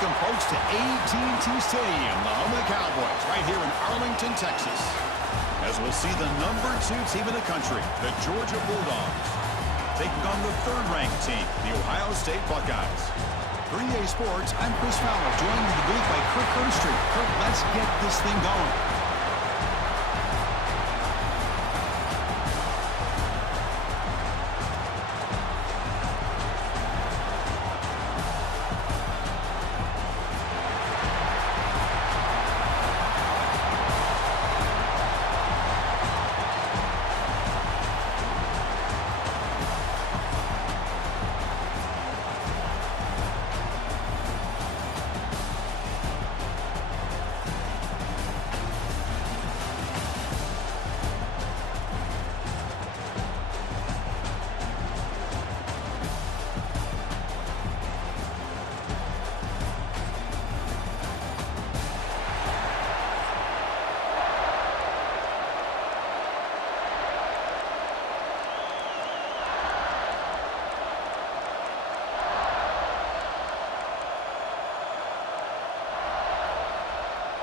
Welcome, folks, to AT&T Stadium, the home of the Cowboys, right here in Arlington, Texas. As we'll see the #2 team in the country, the Georgia Bulldogs, taking on the third-ranked team, the Ohio State Buckeyes. For EA Sports, I'm Chris Fowler, joined in the booth by Kirk Herbstreit. Kirk, let's get this thing going.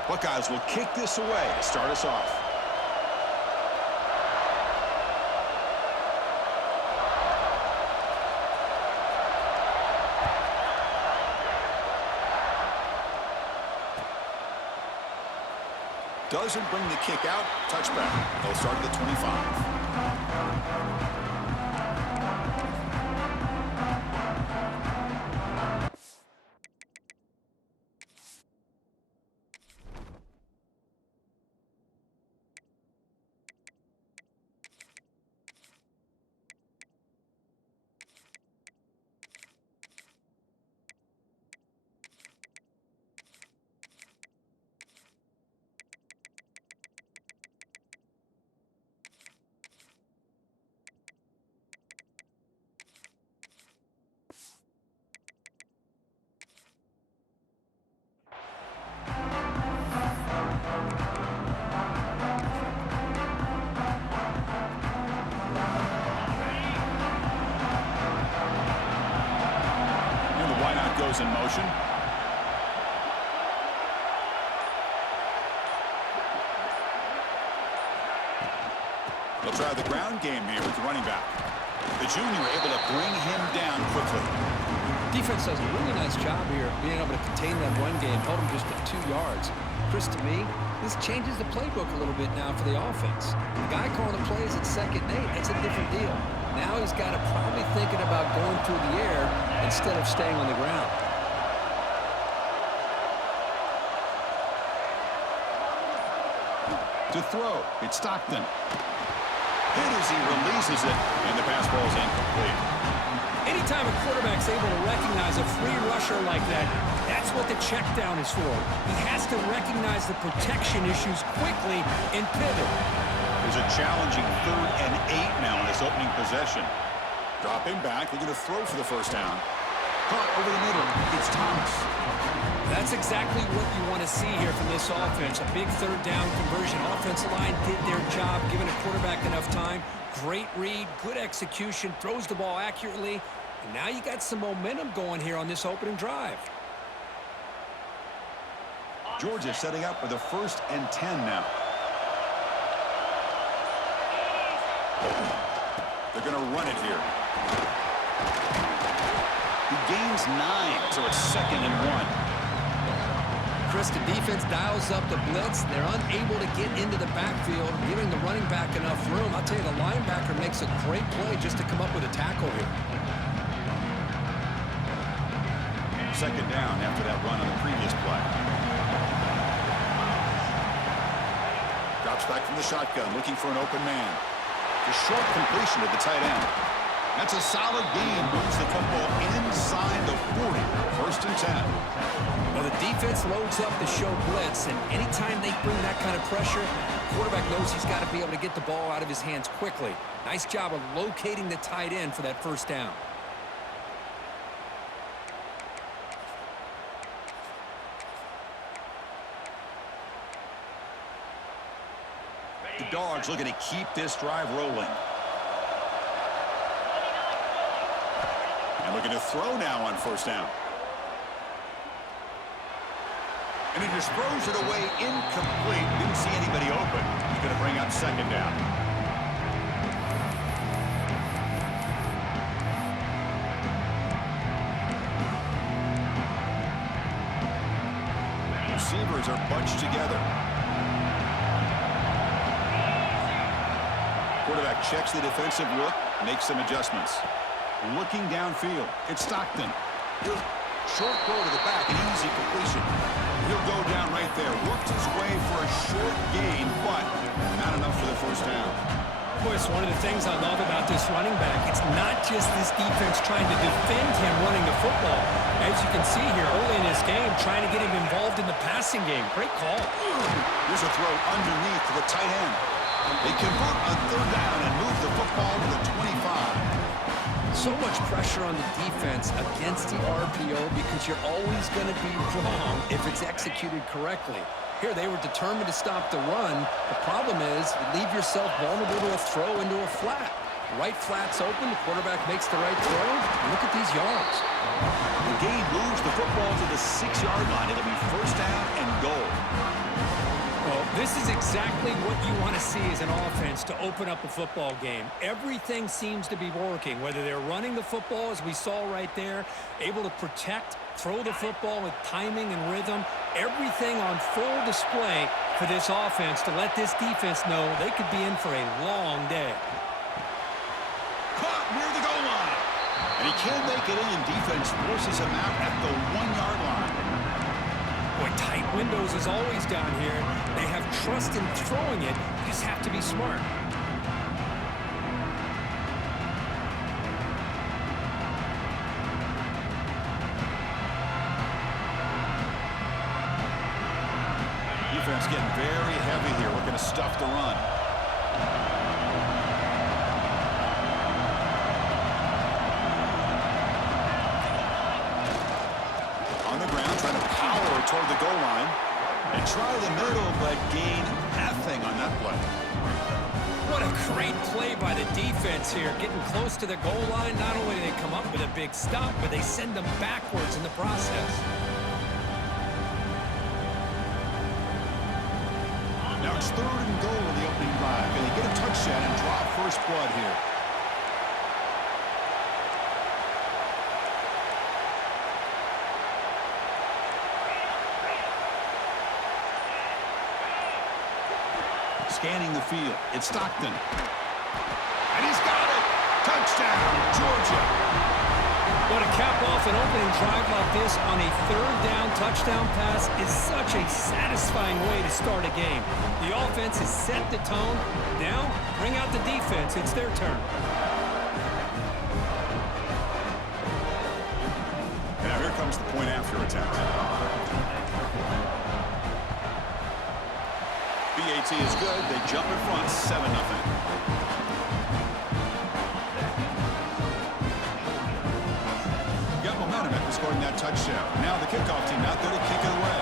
Buckeyes will kick this away to start us off. Doesn't bring the kick out. Touchback. They'll start at the 25. Goes in motion. They'll try the ground game here with the running back. The junior able to bring him down quickly. Defense does a really nice job here being able to contain that run game, held him just at 2 yards. Chris, to me, this changes the playbook a little bit now for the offense. The guy calling the plays at 2nd and 8, that's a different deal. Now he's got to probably thinking about going through the air instead of staying on the ground. To throw, it's Stockton. Hit as he releases it, and the pass ball is incomplete. Anytime a quarterback's able to recognize a free rusher like that, that's what the check down is for. He has to recognize the protection issues quickly and pivot. There's a challenging 3rd and 8 now in this opening possession. Dropping back, they're going to throw for the first down. Caught over the middle, it's Thomas. That's exactly what you want to see here from this offense. A big 3rd down conversion. Offensive line did their job, giving a quarterback enough time. Great read, good execution, throws the ball accurately. And now you got some momentum going here on this opening drive. Georgia setting up for the 1st and 10 now. They're going to run it here. He gains 9, so it's 2nd and 1. Chris, the defense dials up the blitz. They're unable to get into the backfield, giving the running back enough room. I'll tell you, the linebacker makes a great play just to come up with a tackle here. 2nd down after that run on the previous play. Drops back from the shotgun, looking for an open man. The short completion to the tight end. That's a solid gain. Moves the football inside the 40. 1st and 10. Well, the defense loads up to show blitz, and anytime they bring that kind of pressure, the quarterback knows he's got to be able to get the ball out of his hands quickly. Nice job of locating the tight end for that 1st down. The Dogs looking to keep this drive rolling. And looking to throw now on 1st down. And he just throws it away incomplete. Didn't see anybody open. He's going to bring up second down. Receivers are bunched together. Quarterback checks the defensive look, makes some adjustments. Looking downfield, it's Stockton. Short throw to the back, an easy completion. He'll go down right there. Worked his way for a short gain, but not enough for the first down. Boy, it's one of the things I love about this running back. It's not just this defense trying to defend him running the football. As you can see here early in this game, trying to get him involved in the passing game. Great call. Here's a throw underneath to the tight end. They convert on third down and move the football to the 25. So much pressure on the defense against the RPO because you're always going to be wrong if it's executed correctly. Here, they were determined to stop the run. The problem is you leave yourself vulnerable to a throw into a flat. Right flat's open. The quarterback makes the right throw. Look at these yards. The game moves the football to the 6-yard line. It'll be first down and goal. Well, this is exactly what you want to see as an offense to open up a football game. Everything seems to be working, whether they're running the football, as we saw right there, able to protect, throw the football with timing and rhythm, everything on full display for this offense to let this defense know they could be in for a long day. Caught near the goal line. And he can't make it in. Defense forces him out at the 1-yard line. Boy, tight windows is always down here. They have trust in throwing it. You just have to be smart. Defense getting very heavy here. We're going to stuff the run. On the ground, trying to power toward the goal line. And try the middle, but gain nothing on that play. What a great play by the defense here. Getting close to the goal line, not only do they come up with a big stop, but they send them backwards in the process. Now it's 3rd and goal in the opening drive. Can they get a touchdown and draw first blood here? Scanning the field. It's Stockton. And he's got it. Touchdown, Georgia. But to cap off an opening drive like this on a 3rd down touchdown pass is such a satisfying way to start a game. The offense has set the tone. Now, bring out the defense. It's their turn. Now here comes the point after attempt. BAT is good. They jump in front, 7-0. Got momentum after scoring that touchdown. Now the kickoff team out there to kick it away.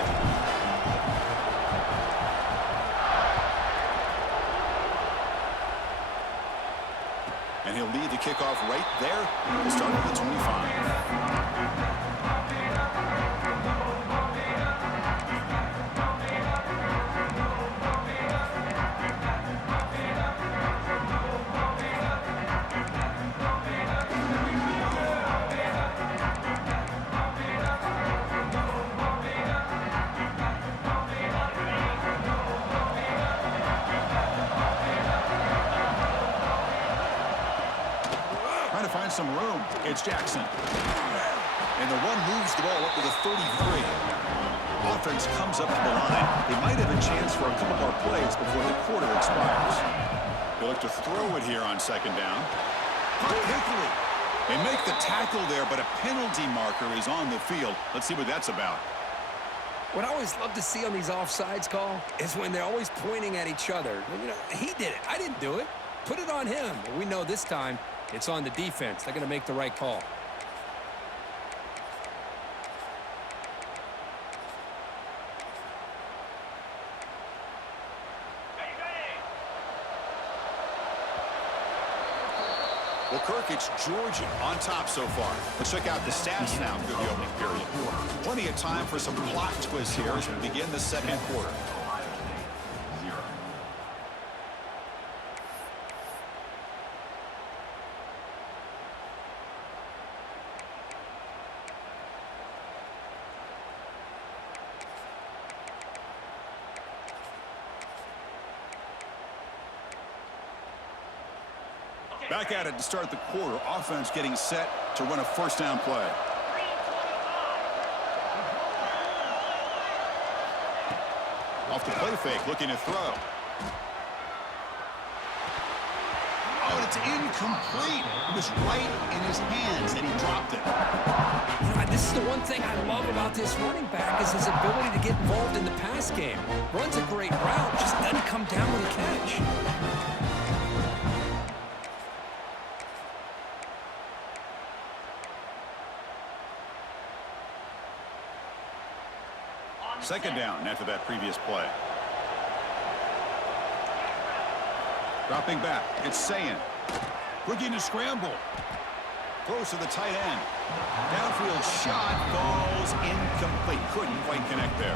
And he'll lead the kickoff right there. We'll start at the 25. Find some room. It's Jackson. And the run moves the ball up to the 33. Offense comes up to the line. They might have a chance for a couple more plays before the quarter expires. They look to throw it here on 2nd down. Quickly. They make the tackle there, but a penalty marker is on the field. Let's see what that's about. What I always love to see on these offsides call is when they're always pointing at each other. You know, he did it. I didn't do it. Put it on him. We know this time it's on the defense. They're going to make the right call. Well, Kirk, it's Georgia on top so far. Let's check out the stats now through the opening period. 1 plenty of time for some plot twists here as we begin the second quarter. Back at it to start the quarter. Offense getting set to run a first down play. Off the play fake, looking to throw. Oh, and it's incomplete. It was right in his hands, and he dropped it. You know, this is the one thing I love about this running back is his ability to get involved in the pass game. Runs a great route, just doesn't come down with a catch. Second down after that previous play. Dropping back, it's Sayin. Looking to scramble. Throws to the tight end. Downfield shot falls incomplete. Couldn't quite connect there.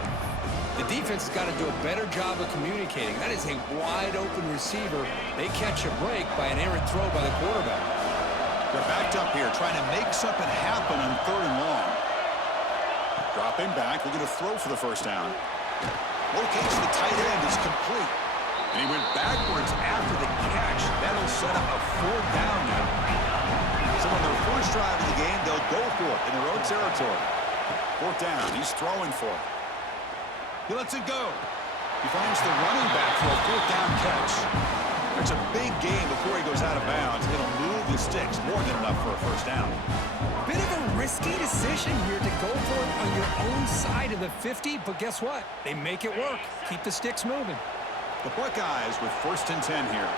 The defense has got to do a better job of communicating. That is a wide-open receiver. They catch a break by an errant throw by the quarterback. They're backed up here, trying to make something happen on 3rd and long. Dropping back, looking to throw for the first down. Locates the tight end is complete. And he went backwards after the catch. That'll set up a 4th down now. So on their first drive of the game, they'll go for it in their own territory. 4th down, he's throwing for it. He lets it go. He finds the running back for a 4th down catch. There's a big game before he goes out of bounds. It'll move the sticks, more than enough for a first down. Bit of a risky decision here to go for it on your own side of the 50, but guess what? They make it work. Keep the sticks moving. The Buckeyes with 1st and 10 here.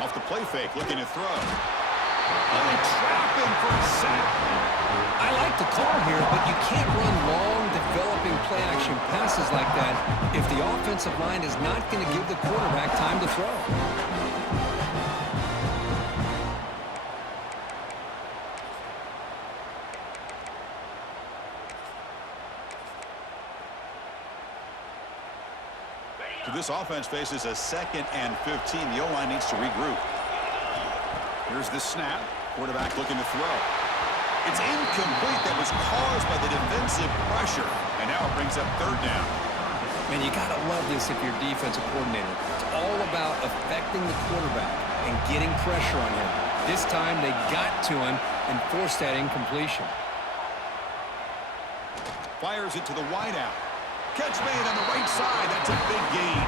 Off the play fake, looking to throw. And they trap him for a sack. I like the call here, but you can't run long, developing play-action passes like that if the offensive line is not going to give the quarterback time to throw. This offense faces a 2nd and 15. The O-line needs to regroup. Here's the snap. Quarterback looking to throw. It's incomplete. That was caused by the defensive pressure. And now it brings up 3rd down. Man, you got to love this if you're defensive coordinator. It's all about affecting the quarterback and getting pressure on him. This time they got to him and forced that incompletion. Fires it to the wideout. Catch made on the right side. That's a big gain.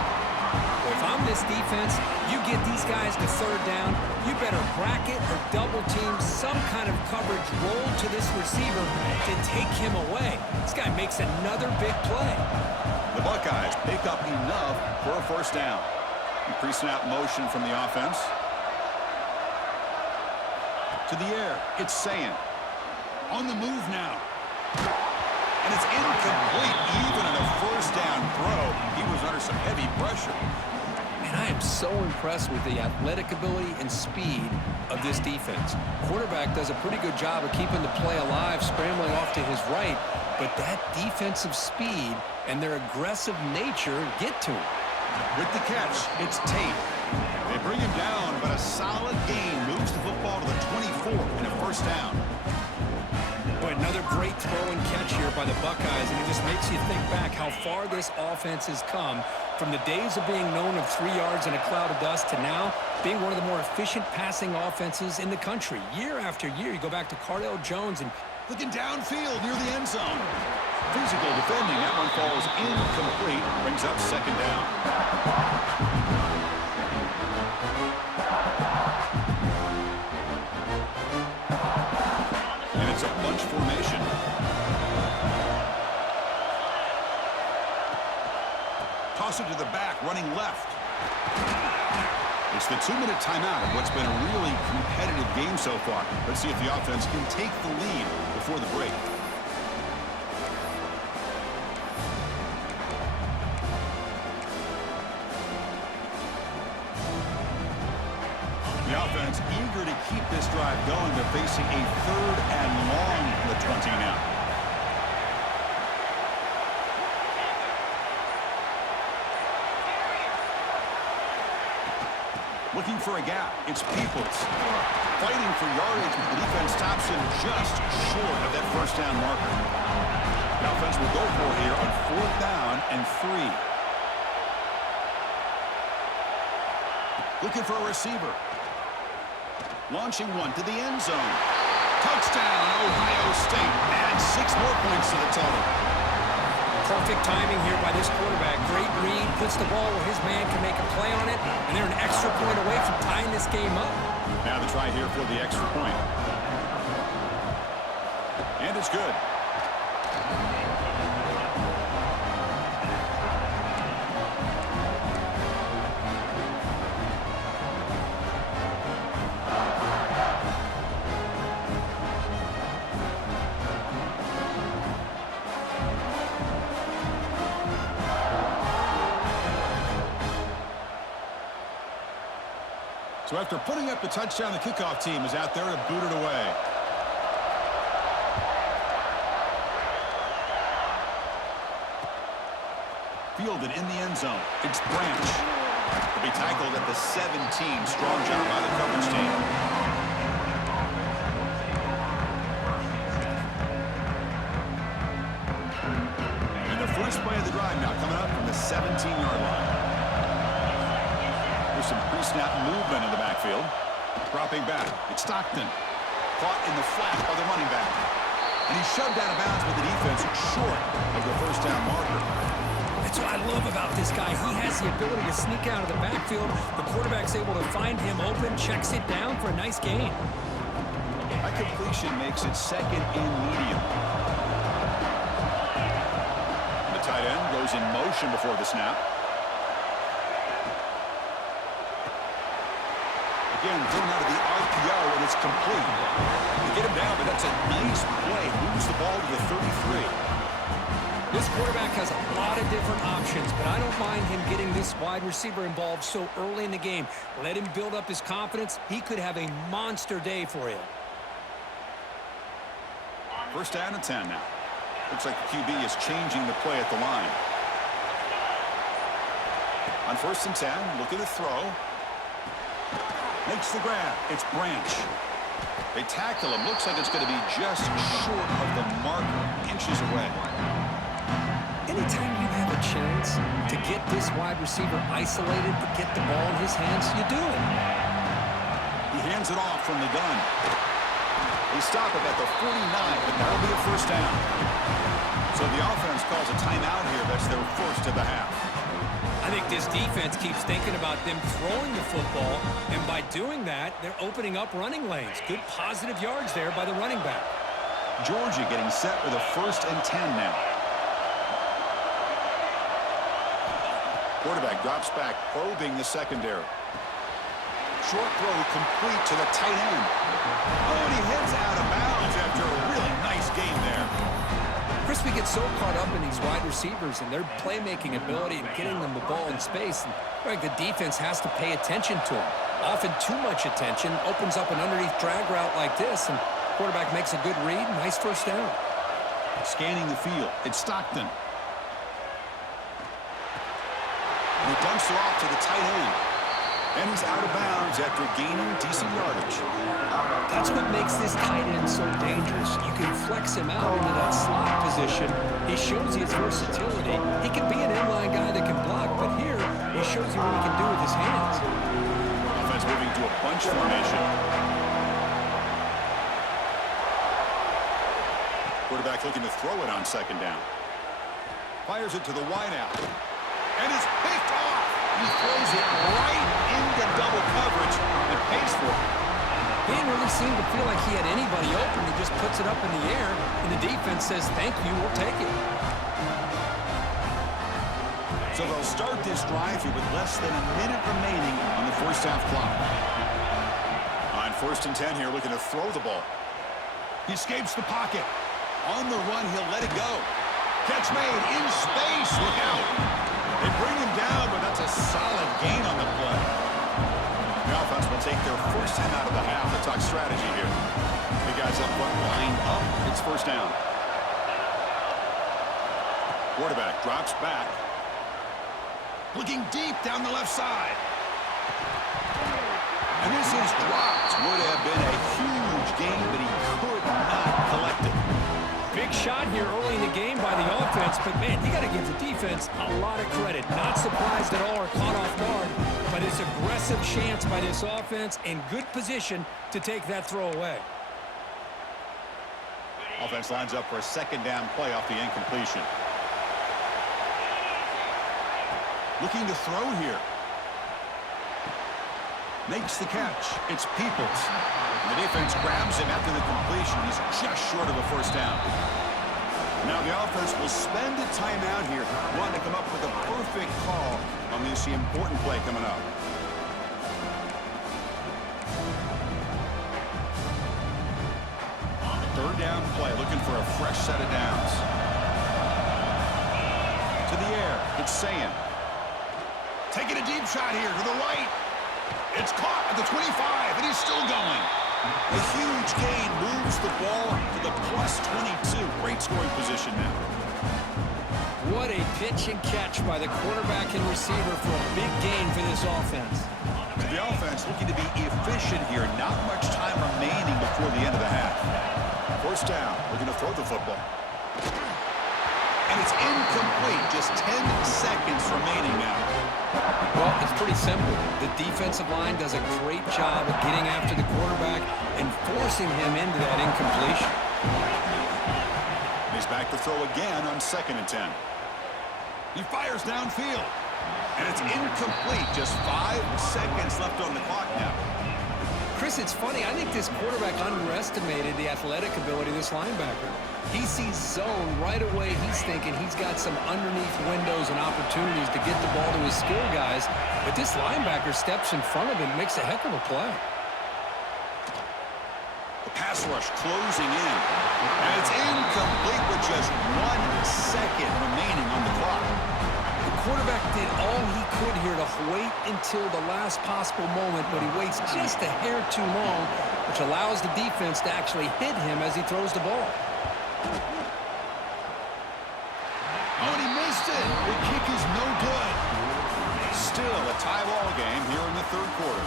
If I'm this defense, you get these guys to 3rd down, you better bracket or double team some kind of coverage roll to this receiver to take him away. This guy makes another big play. The Buckeyes pick up enough for a first down. Pre-snap motion from the offense. To the air, it's Sayin. On the move now. And it's incomplete, even in a first down throw. He was under some heavy pressure. And I am so impressed with the athletic ability and speed of this defense. Quarterback does a pretty good job of keeping the play alive, scrambling off to his right, but that defensive speed and their aggressive nature get to him. With the catch, it's Tate. They bring him down, but a solid gain moves the football to the 24 and a first down. Boy, another great throw and catch here by the Buckeyes, and it just makes you think back how far this offense has come from the days of being known of 3 yards in a cloud of dust to now being one of the more efficient passing offenses in the country. Year after year, you go back to Cardell Jones and looking downfield near the end zone. Physical defending. That one falls incomplete. Brings up 2nd down. And it's a bunch formation. Toss it to the back, running left. It's the 2-minute timeout of what's been a really competitive game so far. Let's see if the offense can take the lead before the break. The offense eager to keep this drive going. They're facing a 3rd and long from the 20 now. Looking for a gap. It's Peoples. Fighting for yardage, but the defense stops him just short of that first down marker. The offense will go for it here on 4th down and 3. Looking for a receiver. Launching one to the end zone. Touchdown, Ohio State. Add 6 more points to the total. Perfect timing here by this quarterback. Great read, puts the ball where his man can make a play on it, and they're an extra point away from tying this game up. Now the try here for the extra point. And it's good. So after putting up the touchdown, the kickoff team is out there to boot it away. Fielded in the end zone. It's Branch. He'll be tackled at the 17. Strong job by the coverage team. And the first play of the drive now coming up from the 17-yard line. Some pre-snap movement in the backfield. Dropping back. It's Stockton. Caught in the flat by the running back. And he's shoved out of bounds with the defense short of the first down marker. That's what I love about this guy. He has the ability to sneak out of the backfield. The quarterback's able to find him open, checks it down for a nice gain. That completion makes it 2nd and medium. The tight end goes in motion before the snap. Again, thrown out of the RPO, and it's complete. They get him down, but that's a nice play. Moves the ball to the 33. This quarterback has a lot of different options, but I don't mind him getting this wide receiver involved so early in the game. Let him build up his confidence. He could have a monster day for you. First down and 10 now. Looks like the QB is changing the play at the line. On 1st and 10, look at the throw. Makes the grab. It's Branch. They tackle him. Looks like it's going to be just short of the marker, inches away. Anytime you have a chance to get this wide receiver isolated, to get the ball in his hands, you do it. He hands it off from the gun. They stop it at the 49, but that'll be a first down. So the offense calls a timeout here. That's their first of the half. I think this defense keeps thinking about them throwing the football, and by doing that, they're opening up running lanes. Good positive yards there by the running back. Georgia getting set with a 1st and 10 now. Quarterback drops back, probing the secondary. Short throw complete to the tight end. Oh, and he heads out of bounds after a really nice game there. Chris, we get so caught up in these wide receivers and their playmaking ability and getting them the ball in space. And like the defense has to pay attention to them. Often too much attention opens up an underneath drag route like this, and quarterback makes a good read. Nice first down. Scanning the field. It's Stockton. And he dumps it off to the tight end. And he's out of bounds after gaining decent yardage. That's what makes this tight end so dangerous. You can flex him out into that slot position. He shows his versatility. He can be an inline guy that can block, but here he shows you what he can do with his hands. Offense moving to a bunch formation. Quarterback looking to throw it on 2nd down. Fires it to the wideout. And it's picked off. He throws it right into double coverage and pays for it. He didn't really seem to feel like he had anybody open. He just puts it up in the air, and the defense says, thank you, we'll take it. So they'll start this drive here with less than a minute remaining on the first half clock. On 1st and 10 here, looking to throw the ball. He escapes the pocket. On the run, he'll let it go. Catch made in space. Look out. They bring him down, but that's a solid gain on the play. The offense will take take their first 10 out of the half. Let's talk strategy here. The guys up front lined up. It's first down. Quarterback drops back. Looking deep down the left side. And this is dropped. Would have been a huge gain, but he could not collect it. Big shot here early in the game by the offense, but man, you got to give the defense a lot of credit. Not surprised at all or caught off guard, but it's aggressive chance by this offense in good position to take that throw away. Offense lines up for a second down play off the incompletion. Looking to throw here. Makes the catch. It's Peoples. And the defense grabs him after the completion. He's just short of a first down. Now the offense will spend a timeout here, wanting to come up with a perfect call on this important play coming up. Third down play, looking for a fresh set of downs. To the air, it's Sayan. Taking a deep shot here to the right. It's caught at the 25, and he's still going. A huge gain moves the ball to the plus 22. Great scoring position now. What a pitch and catch by the quarterback and receiver for a big gain for this offense. So the offense looking to be efficient here. Not much time remaining before the end of the half. First down. We're going to throw the football. And it's incomplete. Just 10 seconds remaining now. Well, it's pretty simple. The defensive line does a great job of getting after the quarterback and forcing him into that incompletion. He's back to throw again on 2nd and 10. He fires downfield. And it's incomplete. Just 5 seconds left on the clock now. Chris, it's funny. I think this quarterback underestimated the athletic ability of this linebacker. He sees zone right away. He's thinking he's got some underneath windows and opportunities to get the ball to his skill guys. But this linebacker steps in front of him and makes a heck of a play. The pass rush closing in. And it's incomplete with just 1 second remaining on the clock. The quarterback did all he could here to wait until the last possible moment, but he waits just a hair too long, which allows the defense to actually hit him as he throws the ball. Oh, and he missed it. The kick is no good. Still a tie ball game here in the third quarter.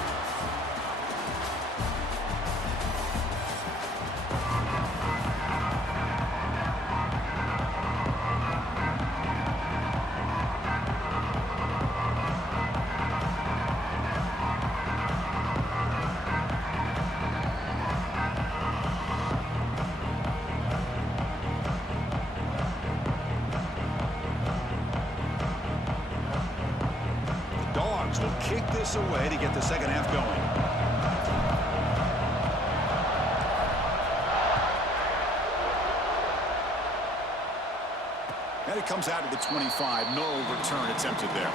Will kick this away to get the second half going. And it comes out to the 25. No return attempted there.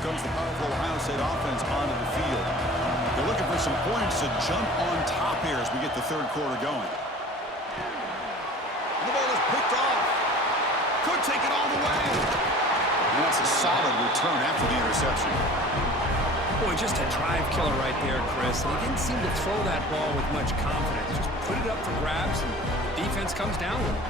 Comes the powerful Ohio State offense onto the field. They're looking for some points to jump on top here as we get the third quarter going. The ball is picked off. Could take it all the way. And that's a solid return after the interception. Boy, just a drive killer right there, Chris. And he didn't seem to throw that ball with much confidence. Just put it up for grabs, and the defense comes down with it.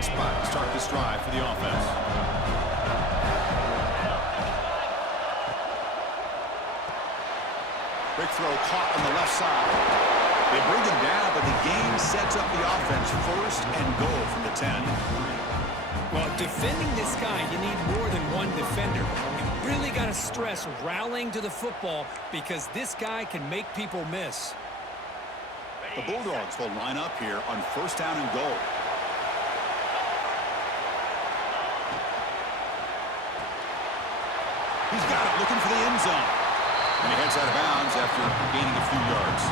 Spot to start this drive for the offense. Quick throw caught on the left side. They bring him down, but the game sets up the offense first and goal from the 10. Well, defending this guy, you need more than one defender. You really got to stress rallying to the football because this guy can make people miss. The Bulldogs will line up here on first down and goal. He's got it, looking for the end zone. And he heads out of bounds after gaining a few yards.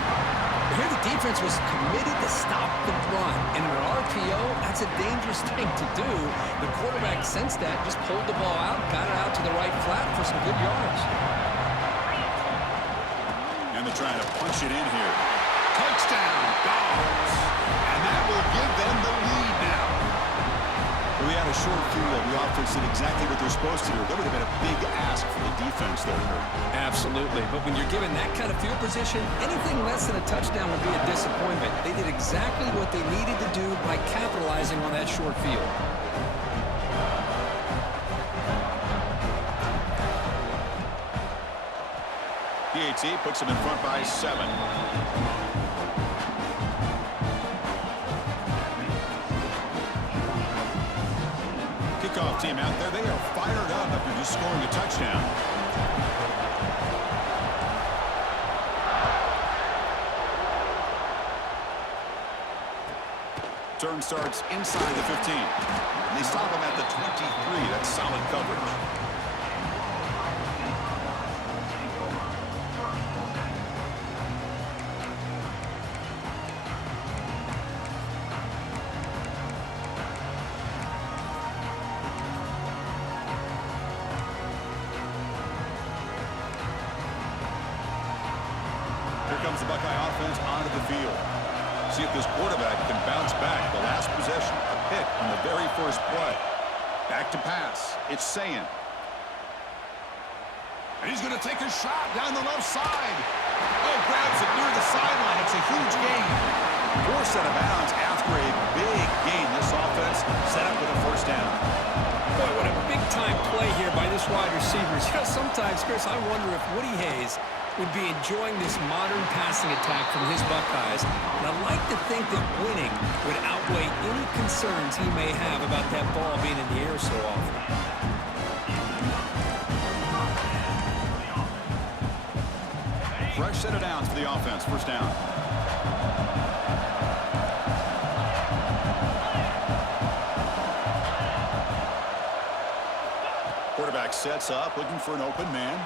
Here the defense was committed to stop the run. And in an RPO, that's a dangerous thing to do. The quarterback sensed that, just pulled the ball out, got it out to the right flat for some good yards. And they're trying to punch it in here. Touchdown, Dogs. And that will give them the lead now. We had a short field. The offense did exactly what they're supposed to do. That would have been a big ask for the defense there. Absolutely. But when you're given that kind of field position, anything less than a touchdown would be a disappointment. They did exactly what they needed to do by capitalizing on that short field. PAT puts them in front by 7. Kickoff team out there. They are fired up after just scoring a touchdown. Turn starts inside the 15. They stop him at the 23. That's solid coverage. Here comes the Buckeye offense onto the field. See if this quarterback can bounce back. The last possession, a pick on the very first play. Back to pass. It's Sayin. And he's going to take a shot down the left side. Oh, grabs it near the sideline. It's a huge gain. Forced out of bounds after a big gain. This offense set up with a first down. Boy, what a big-time play here by this wide receiver. You know, sometimes, Chris, I wonder if Woody Hayes would be enjoying this modern passing attack from his Buckeyes. And I'd like to think that winning would outweigh any concerns he may have about that ball being in the air so often. Fresh set of downs for the offense. First down. Quarterback sets up, looking for an open man.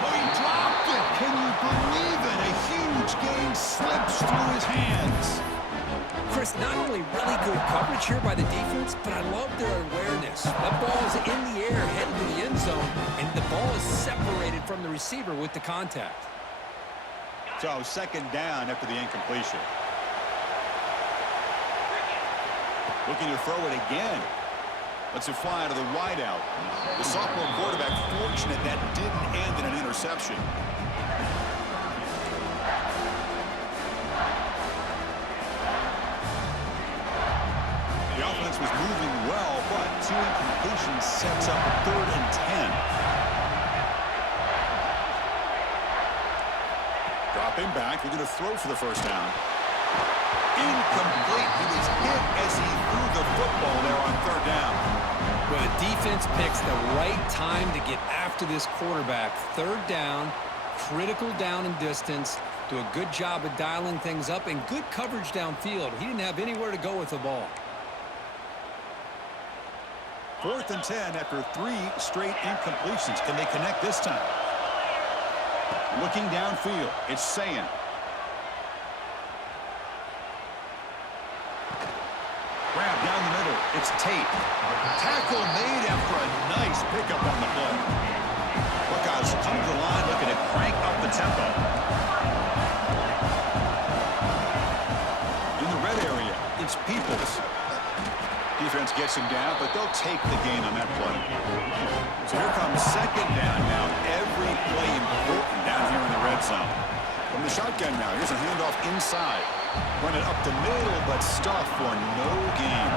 Oh, he dropped it. Can you believe it? A huge gain slips through his hands. Chris, not only really good coverage here by the defense, but I love their awareness. That ball is in the air, headed to the end zone, and the ball is separated from the receiver with the contact. So, second down after the incompletion. Looking to throw it again. Lets it fly out of the wideout. The sophomore quarterback fortunate that didn't end in an interception. The offense was moving well, but 2 incompletions sets up a 3rd and 10. Dropping back, they're going to throw for the first down. Incomplete. He was hit as he threw the football there on 3rd down. Well, the defense picks the right time to get after this quarterback. 3rd down, critical down and distance. Do a good job of dialing things up and good coverage downfield. He didn't have anywhere to go with the ball. 4th and 10 after 3 straight incompletions. Can they connect this time? Looking downfield, it's Sayin. Grab down the middle, it's Tate. Tackle made after a nice pickup on the play. Buckeyes come to the line looking to crank up the tempo. In the red area, it's Peoples. Defense gets him down, but they'll take the gain on that play. So here comes second down now. Every play important down here in the red zone. From the shotgun now, here's a handoff inside. Run it up the middle, but stuffed for no gain.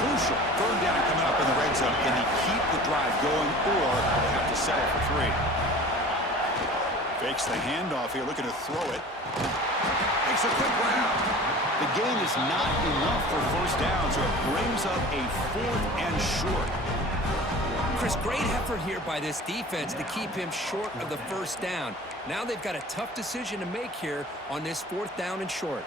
Crucial. 3rd down coming up in the red zone. Can he keep the drive going, or they have to settle for 3? Fakes the handoff here, looking to throw it. Makes a quick grab. The gain is not enough for first down, so it brings up a 4th and short. Chris, great effort here by this defense to keep him short of the first down. Now they've got a tough decision to make here on this 4th down and short.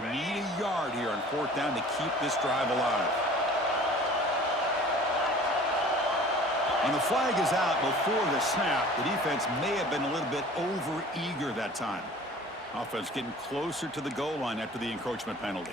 You need a yard here on 4th down to keep this drive alive. And the flag is out before the snap. The defense may have been a little bit over-eager that time. Offense getting closer to the goal line after the encroachment penalty.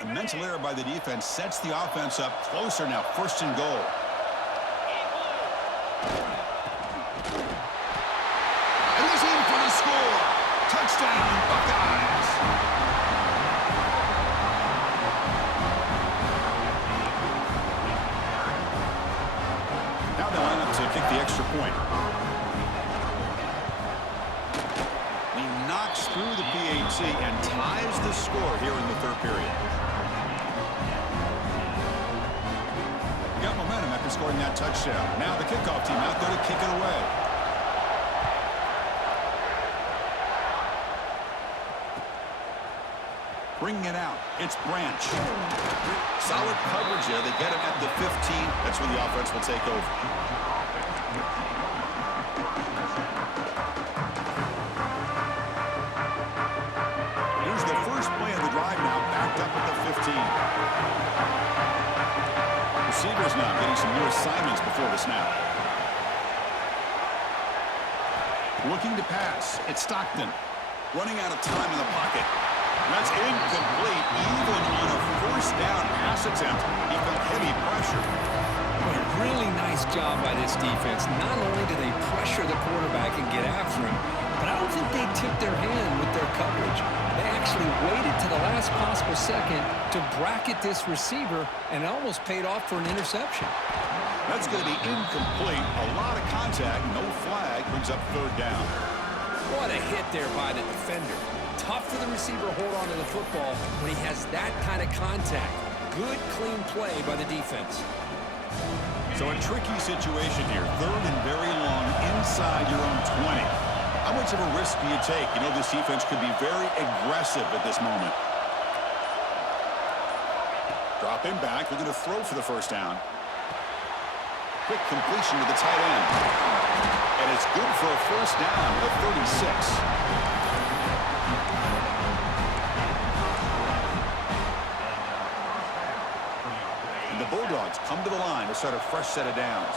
A mental error by the defense sets the offense up closer now. 1st and goal. And he's in for the score. Touchdown, Buckeyes. Now they line up to kick the extra point. He knocks through the PAT and ties the score here in the 3rd period. Got momentum after scoring that touchdown. Now the kickoff team out there to kick it away. Bringing it out. It's Branch. Solid coverage there. They get him at the 15. That's where the offense will take over. Here's the first play of the drive now, backed up at the 15. Receivers now getting some new assignments before the snap. Looking to pass. It's Stockton. Running out of time in the pocket. That's incomplete. Even on a 1st down pass attempt, he felt heavy pressure. What a really nice job by this defense. Not only do they pressure the quarterback and get after him, but I don't think they tipped their hand with their coverage. They actually waited to the last possible second to bracket this receiver, and it almost paid off for an interception. That's going to be incomplete. A lot of contact, no flag, brings up 3rd down. What a hit there by the defender. Tough for the receiver to hold on to the football when he has that kind of contact. Good, clean play by the defense. So a tricky situation here. 3rd and very long inside your own 20. How much of a risk do you take? You know this defense could be very aggressive at this moment. Drop him back. They're going to throw for the 1st down. Quick completion to the tight end. And it's good for a 1st down at 36. And the Bulldogs come to the line to start a fresh set of downs.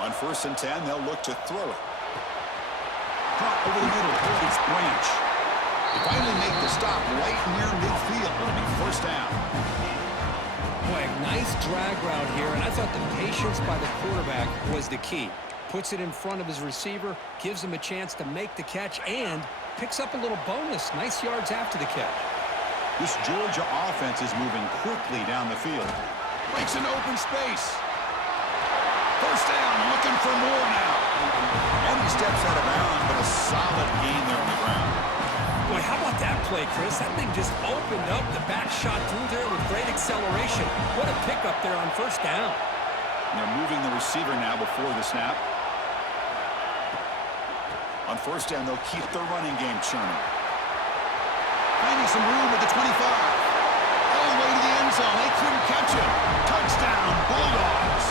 On 1st and 10, they'll look to throw it. Caught over the middle. It's Branch. They finally make the stop right near midfield. It'll be 1st down. Boy, a nice drag route here, and I thought the patience by the quarterback was the key. Puts it in front of his receiver, gives him a chance to make the catch, and picks up a little bonus. Nice yards after the catch. This Georgia offense is moving quickly down the field. Breaks into open space. 1st down, looking for more now. And he steps out of bounds, but a solid gain there on the ground. Boy, how about that play, Chris? That thing just opened up. The back shot through there with great acceleration. What a pickup there on 1st down. They're moving the receiver now before the snap. On 1st down, they'll keep their running game churning. Finding some room at the 25. All the way to the end zone. They couldn't catch him. Touchdown, Bulldogs.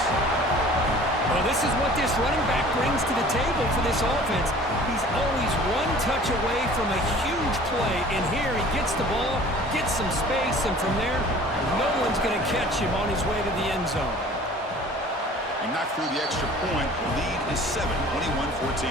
Well, this is what this running back brings to the table for this offense. He's always one touch away from a huge play, and here he gets the ball, gets some space, and from there, no one's going to catch him on his way to the end zone. He knocked through the extra point. The lead is 7, 21-14.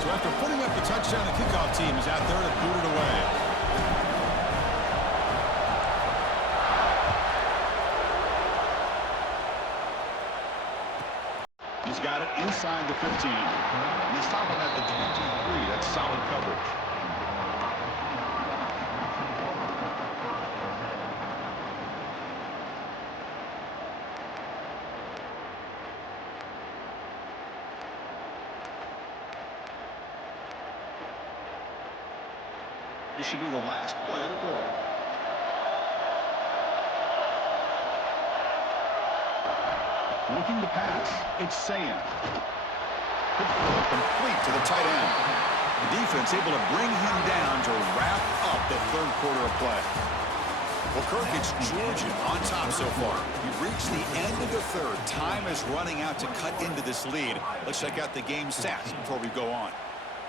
So after putting up the touchdown, the kickoff team is out there to boot it away. He's got it inside the 15. And he's stopping at the 23. That's solid coverage. This should be the last play of the quarter. Looking to pass. It's Saya. Good throw, complete to the tight end. The defense able to bring him down to wrap up the third quarter of play. Well, Kirk, it's Georgia on top so far. We've reached the end of the third. Time is running out to cut into this lead. Let's check out the game stats before we go on.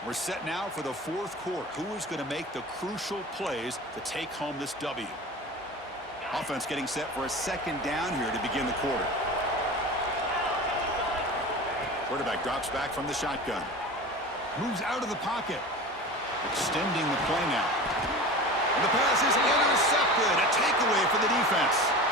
We're set now for the fourth quarter. Who is going to make the crucial plays to take home this W? Offense getting set for a second down here to begin the quarter. Quarterback drops back from the shotgun. Moves out of the pocket. Extending the play now. And the pass is intercepted. A takeaway for the defense.